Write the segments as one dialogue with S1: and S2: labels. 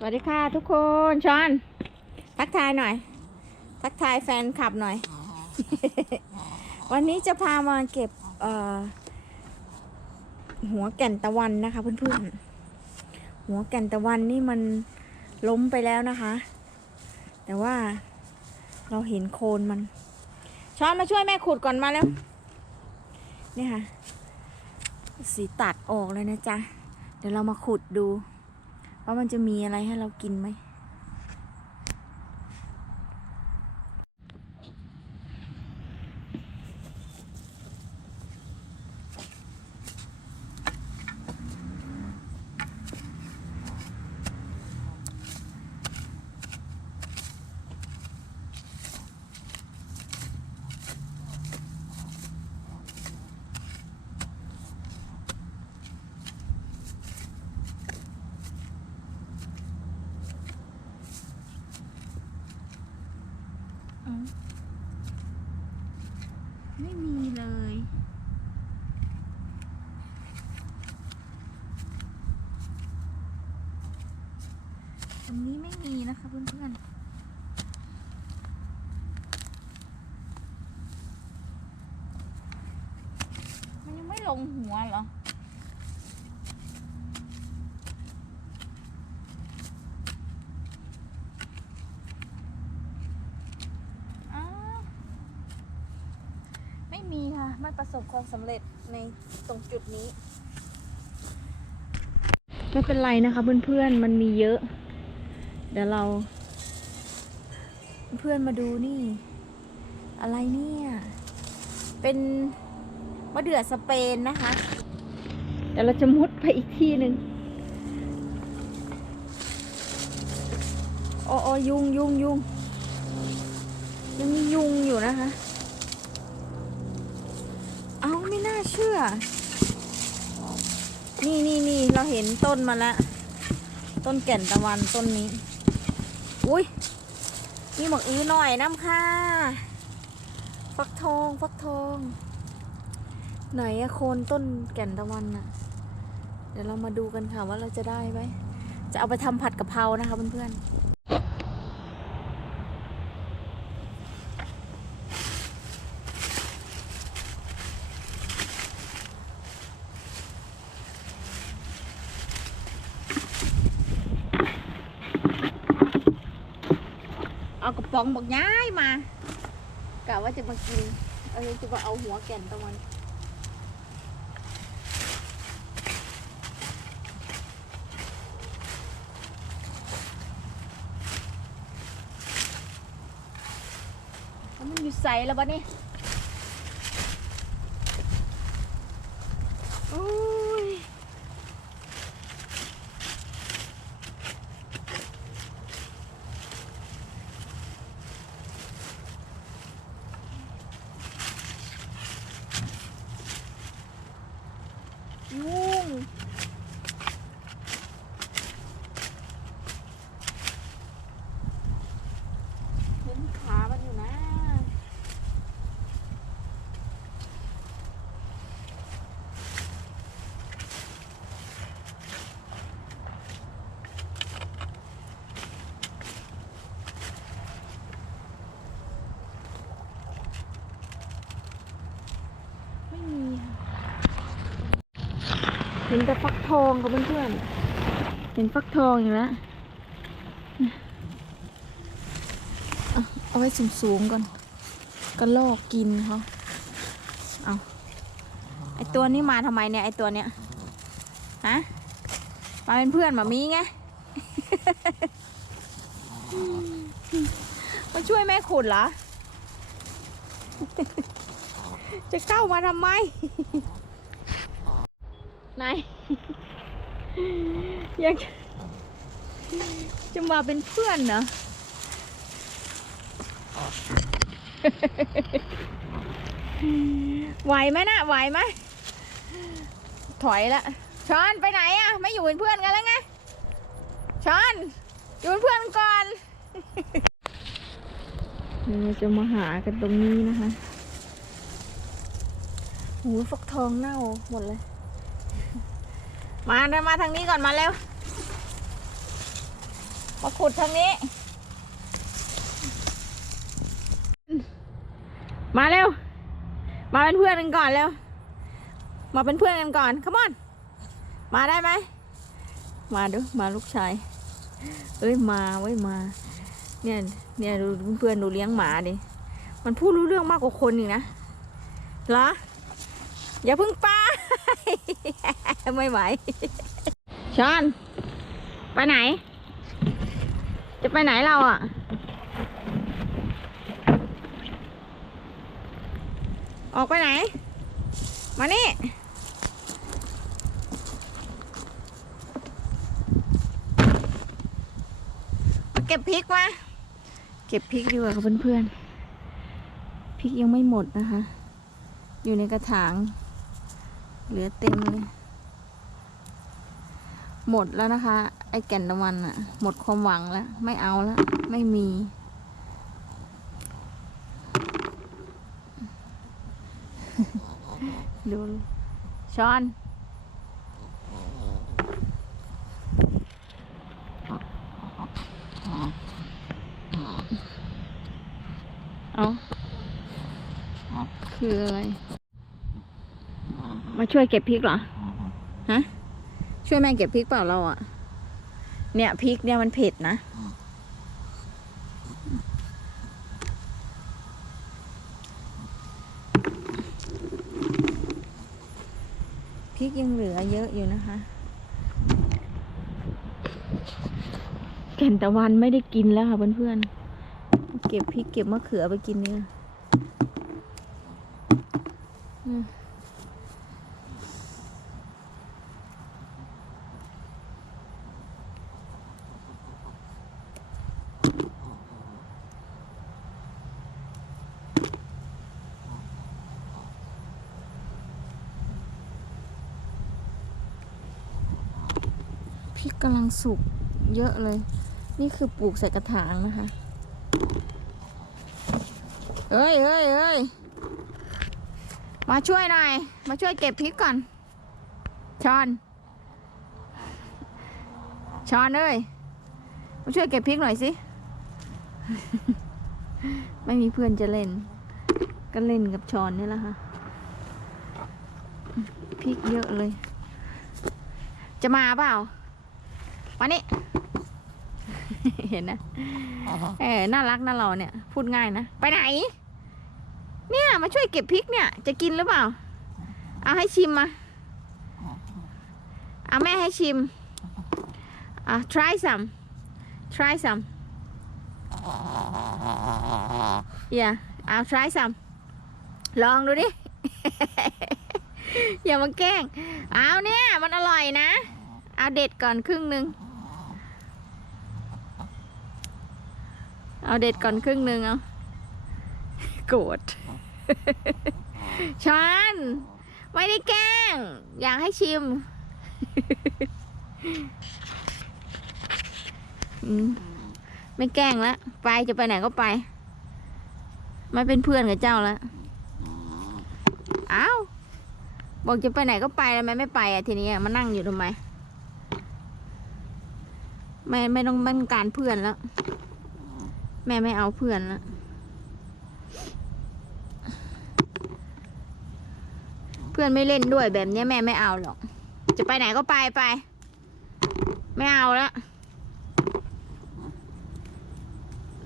S1: สวัสดีค่ะทุกคนชอน ทักทายหน่อย ทักทายแฟนคลับหน่อย วันนี้จะพามาเก็บหัวแก่นตะวันนะคะเพื่อนๆ หัวแก่นตะวันนี่มันล้มไปแล้วนะคะ แต่ว่าเราเห็นโคนมัน ช้อนมาช่วยแม่ขุดก่อนมาแล้วนี่ค่ะ สีตัดออกเลยนะจ๊ะ เดี๋ยวเรามาขุดดู ว่ามันจะมีอะไรให้เรากินไหมมีเลย ตรงนี้ไม่มีนะคะเพื่อนๆ มันยังไม่ ลงหัวเหรอ ไม่มีค่ะ ไม่ประสบความสำเร็จในตรงจุดนี้ ไม่เป็นไรนะคะเพื่อนๆ มันมีเยอะ เดี๋ยวเรา เพื่อนมาดูนี่ อะไรเนี่ย เป็น มะเดื่อสเปนนะคะเดี๋ยวเราจะมุดไปอีกที่หนึ่งโอ้โอ้ยุงยุงยุงยังมียุงอยู่นะคะ เอาไม่น่าเชื่อ นี่นี่นี่เราเห็นต้นมาแล้ว ต้นแก่นตะวันต้นนี้ อุ้ยมีหมกอื้อหน่อยน้ำค่ะ ฟักทอง ฟักทอง ไหนอะโคนต้นแก่นตะวันน่ะเดี๋ยวเรามาดูกันค่ะว่าเราจะได้ไหม จะเอาไปทำผัดกะเพรานะคะเพื่อนๆเอากระป๋องบักย้ายมากะว่าจะมากินเออจะมาเอาหัวแก่นตะวัน แล้วมันอยู่ ใสแล้วบะนี่โอ้ย ยุ่งเห็นขามันอยู่นะ ไม่มีค่ะ เห็นแต่ฟักทองกับเพื่อนๆ เห็นฟักทองอยู่แล้วเอาไว้สูงๆก่อนก็ลอกกินเขาเอาไอตัวนี้มาทำไมเนี่ย ไอตัวเนี้ย ฮะ มาเป็นเพื่อนหมามีไง มาช่วยแม่ขุดเหรอ จะเข้ามาทำไม นายยังจะมาเป็นเพื่อนเหรอไหวไหมนะไหวไหมถอยละช้อนไปไหนอะไม่อยู่เป็นเพื่อนกันแล้วไงช้อนอยู่เป็นเพื่อนก่อนเราจะมาหากันตรงนี้นะคะโหูฟักทองเน่าหมดเลย มาเดินมาทางนี้ก่อนมาเร็ว มาขุดทางนี้ มาเร็ว มาเป็นเพื่อนกันก่อนเร็ว มาเป็นเพื่อนกันก่อนขมอนมาได้ไหม มาดูมาลูกชาย เอ้ยมาเว้ยมา เนี่ย เนี่ยดูเพื่อนดูเลี้ยงหมาดิ มันพูดรู้เรื่องมากกว่าคนอีกนะเหรอ อย่าเพึ่งไป้า ไม่ไหวชอน ไปไหน จะไปไหนเราอะ ออกไปไหน มานี่มาเก็บพริกมา เก็บพริกดีกว่าค่ะเพื่อนๆพริกยังไม่หมดนะคะ อยู่ในกระถาง เหลือเต็มเลย หมดแล้วนะคะ ไอ้แก่นตะวันอะหมดความหวังแล้ว ไม่เอาแล้ว ไม่มี ดูช้อนเอาคืออะไร ช่วยเก็บพริกเหรอฮะช่วยแม่เก็บพริกเปล่าเราอะเนี่ยพริกเนี่ยมันเผ็ดนะพริกยังเหลือเยอะอยู่นะคะ แก่นตะวันไม่ได้กินแล้วค่ะเพื่อนๆเก็บพริกเก็บมะเขือไปกินเนื้ออืม กำลังสุกเยอะเลย นี่คือปลูกใส่กระถางนะคะเอ้ยเอ้ยเอ้ยมาช่วยหน่อย มาช่วยเก็บพริกก่อน ชอน ชอนเอ้ย มาช่วยเก็บพริกหน่อยสิ ไม่มีเพื่อนจะเล่น ก็เล่นกับชอนนี่แหละค่ะ พริกเยอะเลย จะมาเปล่า มานี่ เห็นนะเออน่ารักน่าเราเนี่ย พูดง่ายนะ ไปไหน เนี่ยมาช่วยเก็บพริกเนี่ย จะกินหรือเปล่า เอาให้ชิมมา เอาแม่ให้ชิมอะ try some try some yeah เอา try some ลองดูดิ อย่ามาแกล้ง เอาเนี่ย มันอร่อยนะ เอาเด็ดก่อนครึ่งหนึ่ง เอาเด็ดก่อนครึ่งหนึ่งเอาโกรธช้อนไม่ได้แกล้ง อยากให้ชิมอืมไม่แกล้งแล้วไปจะไปไหนก็ไป ไม่เป็นเพื่อนกับเจ้าแล้วอ้าวบอกจะไปไหนก็ไปแล้วทำไมไม่ไปอะทีนี้อะมานั่งอยู่ทำไม ไม่ไม่ต้องไม่ต้องการเพื่อนแล้ว แม่ไม่เอาเพื่อนแล้วเพื่อนไม่เล่นด้วยแบบนี้แม่ไม่เอาหรอก จะไปไหนก็ไปไป ไม่เอาแล้ว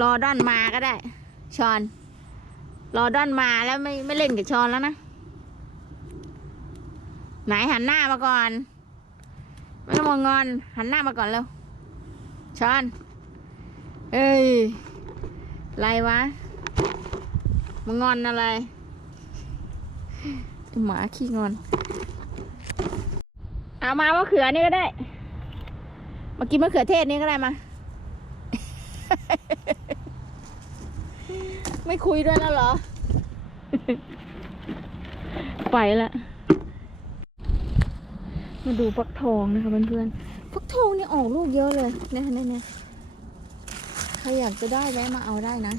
S1: รอด้อนมาก็ได้ชอน รอด้อนมาแล้วไม่ไม่เล่นกับชอนแล้วนะ ไหนหันหน้ามาก่อน ไม่ต้องมางอน หันหน้ามาก่อนเร็วชอน เอ้ย ไรวะมางอนอะไร หมาขี้งอน เอามามะเขือนี่ก็ได้ มากินมะเขือเทศนี่ก็ได้มา ไม่คุยด้วยแล้วเหรอ ไปละ มาดูฟักทองนะคะเพื่อนๆฟักทองนี่ออกลูกเยอะเลยเนี่ยเนี่ย ใครอยากจะได้แวะมาเอาได้นะ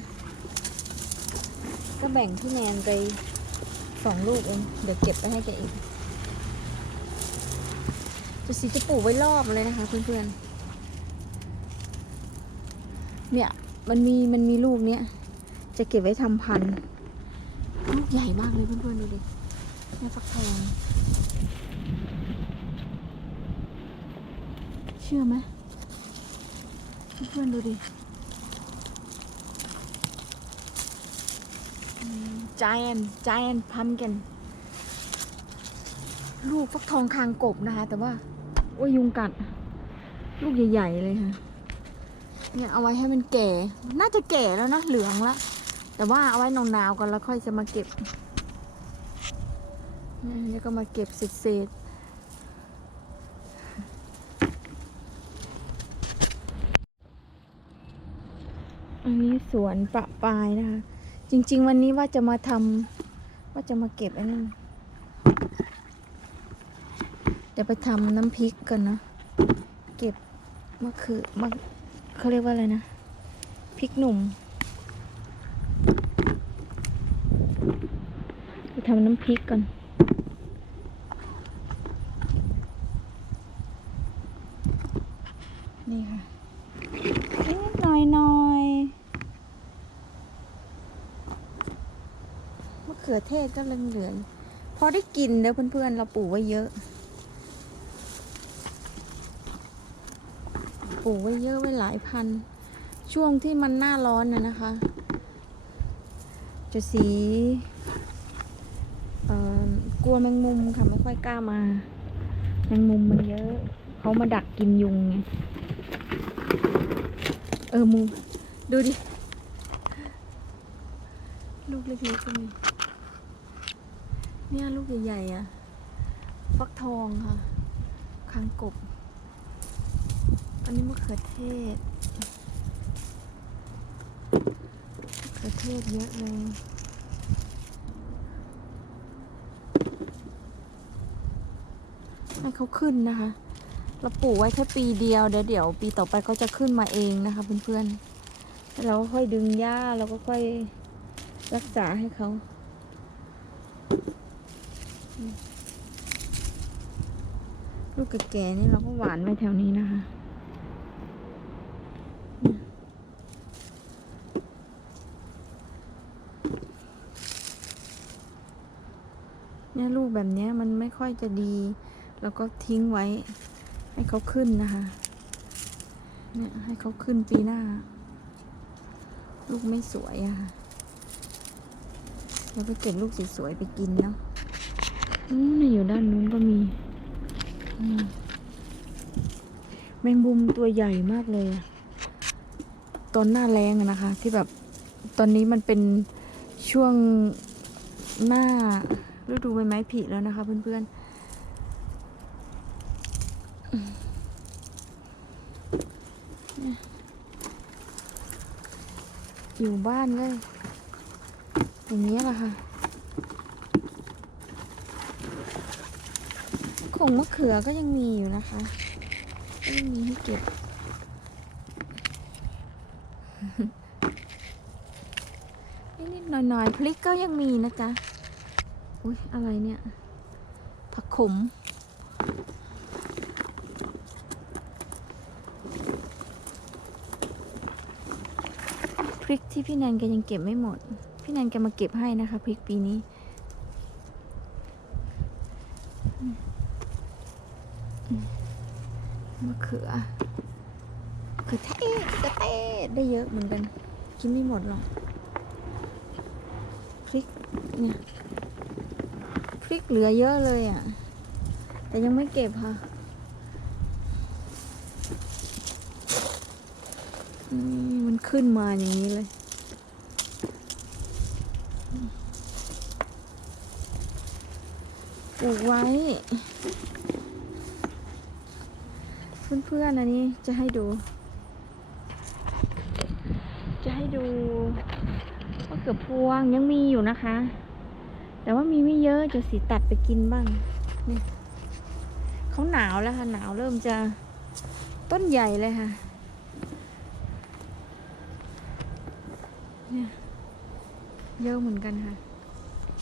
S1: ก็แบ่งพี่แนนไปสองลูกเอง เดี๋ยวเก็บไปให้แกอีกจะสีจะปลูกไว้รอบเลยนะคะเพื่อนๆ เนี่ยมันมีมันมีลูกเนี้ย จะเก็บไว้ทำพันธุ์ลูกใหญ่มากเลยเพื่อนๆดูดิเนี่ยฟักทองเชื่อไหมเพื่อนๆดูดิ giant giant pumpkin ลูกฟักทองคางกบนะคะ แต่ว่าโอ้ยยุงกัด ลูกใหญ่ ๆ เลยค่ะ เนี่ยเอาไว้ให้มันแก่ น่าจะแก่แล้วนะ เหลืองแล้วแต่ว่าเอาไว้หนาวๆก่อนแล้วค่อยจะมาเก็บเนี่ยแล้วก็มาเก็บเศษๆอันนี้สวนประปายนะคะ จริง ๆ วันนี้ว่าจะมาทำว่าจะมาเก็บอันนี้เดี๋ยวไปทำน้ำพริกกันนะ เก็บมะเขือมะเขาเรียกว่าอะไรนะ พริกหนุ่มไปทำน้ำพริกกันค่ะนิดหน่อยหน่อยมะ เขือเทศก็เหลืองๆพอได้กินเด้อเพื่อนๆ เราปลูกไว้เยอะ ปลูกไว้เยอะไว้หลายพัน ช่วงที่มันหน้าร้อนน่ะนะคะ จะสีเอ่อกลัวแมงมุมค่ะไม่ค่อยกล้ามาแมงมุมมันเยอะ เขามาดักกินยุงไงเออมูดูดิ ลูกเล็กๆก็มี เนี่ยลูกใหญ่ๆอะ ฟักทองค่ะคางกบ อันนี้มะเขือเทศมะเขือเทศเยอะเลยให้เขาขึ้นนะคะ เราปลูกไว้แค่ปีเดียว เดี๋ยวเดี๋ยวปีต่อไปเขาจะขึ้นมาเองนะคะเพื่อนๆแล้เราก็ค่อยดึงหญ้าเราก็ค่อยรักษาให้เขา ลูกแก่ๆนี่เราก็หวานไว้แถวนี้นะคะเนี่ยลูกแบบเนี้ยมันไม่ค่อยจะดี แล้วก็ทิ้งไว้ให้เขาขึ้นนะคะ เนี่ยให้เขาขึ้นปีหน้า ลูกไม่สวยอะค่ะ เราไปเก็บลูกสวยๆไปกินเนาะ อืมอยู่ด้านนู้นก็มีมแมงมุมตัวใหญ่มากเลยอะตอนหน้าแรงนะคะ ที่แบบตอนนี้มันเป็นช่วงหน้าฤดูใบไม้ผลิแล้วนะคะเพื่อนๆอยู่บ้านเลยอย่างนี้แหละค่ะขอ งมะเขือก็ยังมีอยู่นะคะก็ยังมีให้เก็บ นิดๆหน่อยๆพริกก็ยังมีนะจ๊ะอุ้ยอะไรเนี่ย ผักขมพริกที่พี่แนนแกยังเก็บไม่หมด พี่แนนแกมาเก็บให้นะคะพริกปีนี้ มะเขือมะเขือเทศมะเขือเทศได้เยอะเหมือนกัน กินไม่หมดหรอก พริกเนี่ย พริกเหลือเยอะเลยอะ แต่ยังไม่เก็บค่ะนี่มันขึ้นมาอย่างนี้เลย ปลูกไว้ เพื่อนๆอันนี้จะให้ดู จะให้ดูว่าเกือบพวงยังมีอยู่นะคะ แต่ว่ามีไม่เยอะจะสีตัดไปกินบ้างนี่เขาหนาวแล้วค่ะหนาวเริ่มจะต้นใหญ่เลยค่ะเนี่ยเยอะเหมือนกันค่ะ